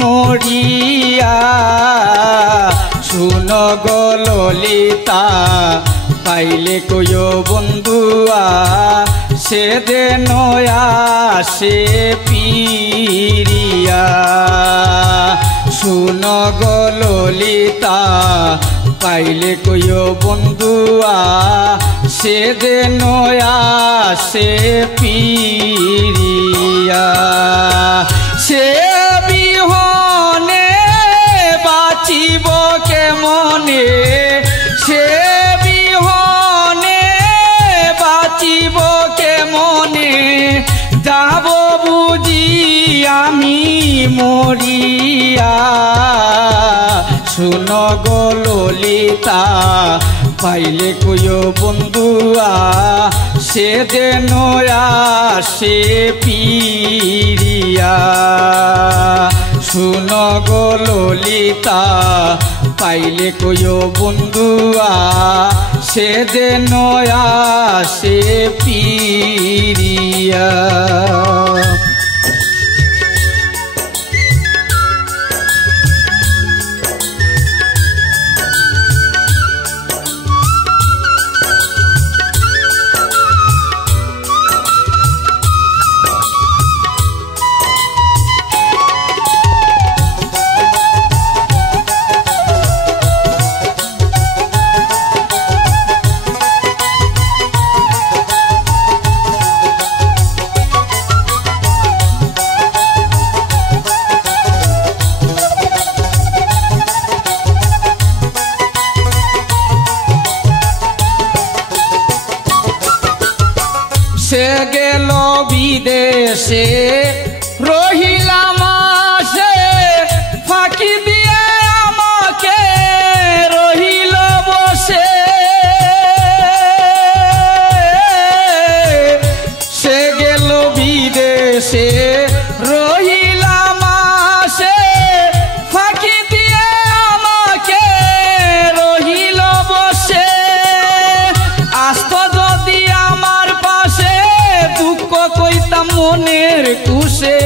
মরিয়া শুনো গো ললিতা পাইলে কইও বন্ধুয়া সে দে নয়া সে পিরিয়া শুনো গো ললিতা পাইলে কইও বন্ধুয়া সে দে নয়া সে পিরিয়া সে বিহনে বাঁচিব কেমনে সে বিহনে বাঁচিব কেমনে যাব বুঝি আমি মরিয়া শুনো গো ললিতা পাইলে কইও বন্ধুয়া সে দে নয়া সে পিরিয়া শুনো গো ললিতা পাইলে কইও বন্ধুয়া সে দে নয়া সে পিরিয়া সে গেল বিদেশে রহিলাম সে ফাঁকি দিয়ে আমাকে রহিল বসে সে গেল বিদেশে রহিলাম সে ফাঁকি দিয়ে আমাকে রহিল বসে আস্ত যদি আমার পাশে দুঃখ কইতাম মনের কুশে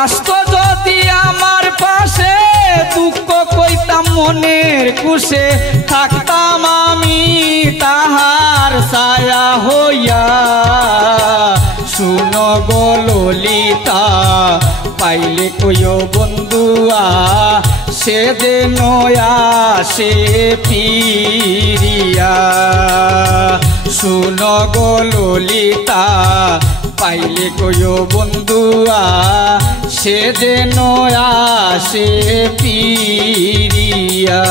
আস্ত যদি আমার পাশে দুঃখ কইতাম মনের কুশে থাকতাম আমি তাহার ছায়া হইয়া শুনো গো ললিতা পাইলে কইও বন্ধুয়া সে দে নয়া সে পিরিয়া শুনো গো ললিতা পাইলে কইও বন্ধুয়া সে দে নয়া সে পিরিয়া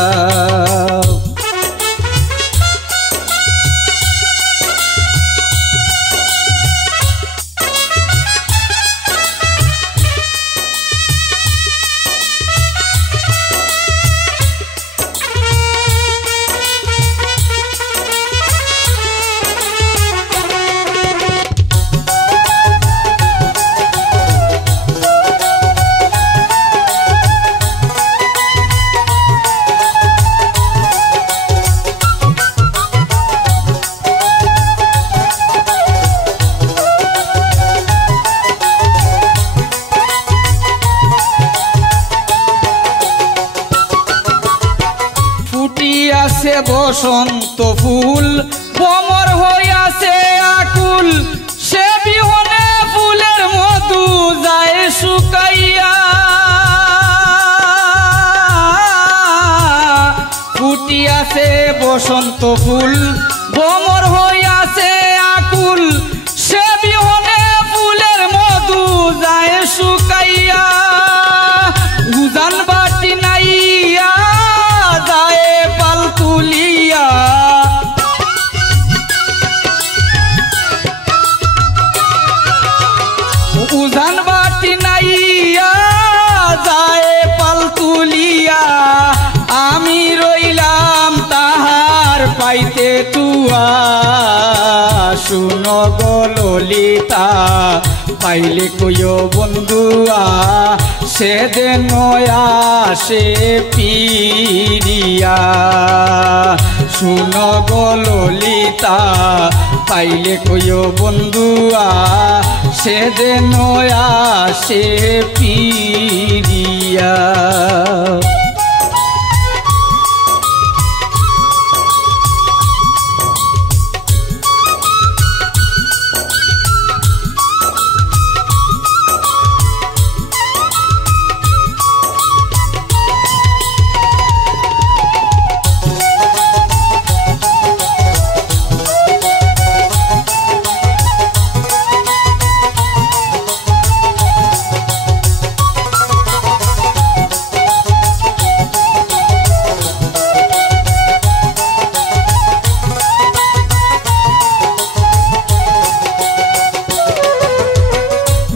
ফুটিয়াছে বসন্ত ফুল ভ্রমর হইয়াছে আকুল সে বিহনে ফুলের মধু যায় শুকাইয়া ফুটিয়াছে বসন্ত ফুল ভ্রমর হইয়াছে আকুল সে বিহনে ফুলের মধু যায় শুকাইয়া উজান বাটি নাইয়া যায় পাল তুলিয়া উজান বাটি নাইয়া যায় পাল তুলিয়া আমি রইলাম তাহার পাইতে তুয়া শুনো গো ললিতা পাইলে কইও বন্ধুয়া সেদিন আসে পিরিয়া শুনো গো ললিতা পাইলে কইও বন্ধুয়া সেদিন আসে পিরিয়া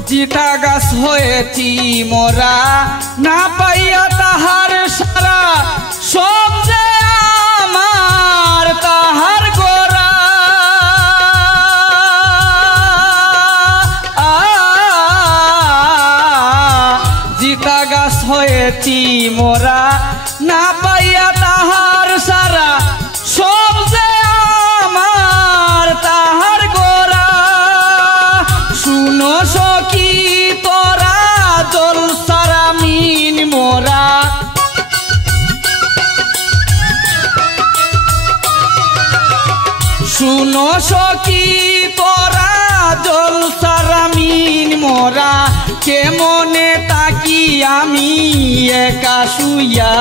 জিতা গাছ হয়েছি মোরা না পাইয়া তাহার সারা সব যে আমার তাহার গোরা জিতা গাছ হয়েছি মোরা না পাইয়া তাহার সারা সব যে আমার তাহার গোরা শুনো সখী তোরা জল সারা মিন মোরা শুনো সখী তোরা জল সারা মিন মোরা কেমনে তাকি আমি একা শুইয়া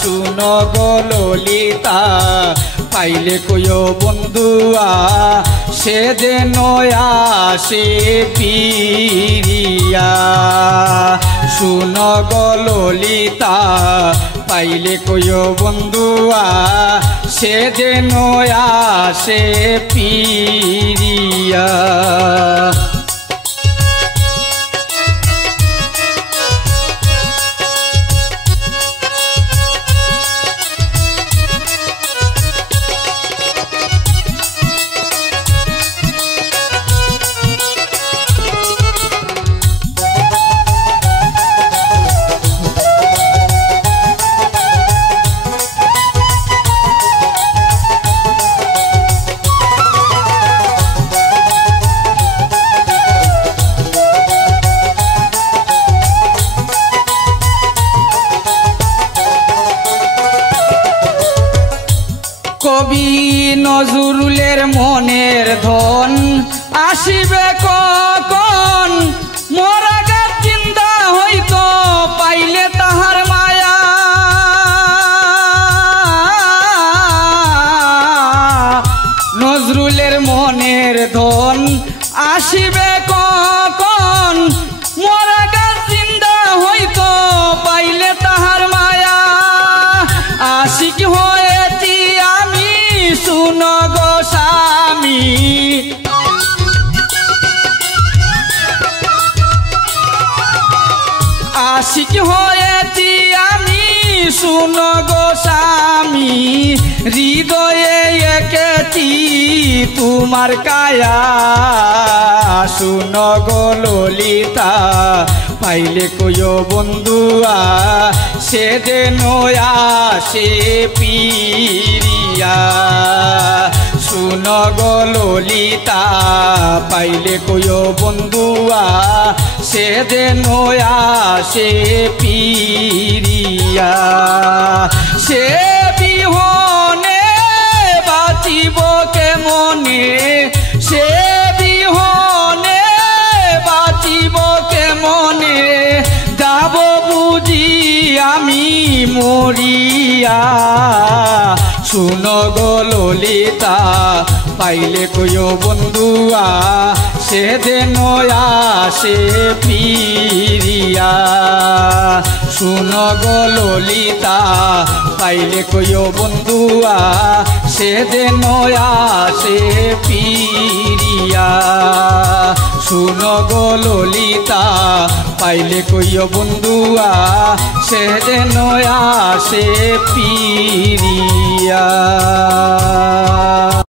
শুনো গো ললিতা পাইলে কইও বন্ধুয়া সেদিন আসে পিরিয়া শুনো গো ললিতা পাইলে কইও বন্ধুয়া সেদিন আসে পিরিয়া কবি নজরুলের মনের ধন আসিবে কখন মোরা গাছ চিন্তা হইতো পাইলে তাহার মায়া নজরুলের মনের ধন আসিবে কখন মোরা গাছ চিন্তা হইতো পাইলে তাহার মায়া আশিক হয়েছি আমি শুনো গো স্বামী আশিক হয়েছি আমি শুনো গো স্বামী হৃদয়ে এঁকেছি তোমার কায়া শুনো গো ললিতা পাইলে কইও বন্ধুয়া সেদিন আসে পিরিয়া শুনো গো ললিতা পাইলে কইও বন্ধুয়া সেদিন আসে পিরিয়া সে বিহনে বাঁচিব কেমনে সে বিহনে বাঁচিব কেমনে যাব বুঝি আমি মরিয়া শুনো গো ললিতা পাইলে কইও বন্ধুয়া সেদিন আসে পিরিয়া শুনো গো ললিতা পাইলে কইও বন্ধুয়া সেদিন আসে পিরিয়া শুনো গো ললিতা পাইলে কইও বন্ধুয়া সেদিন আসে পিরিয়া।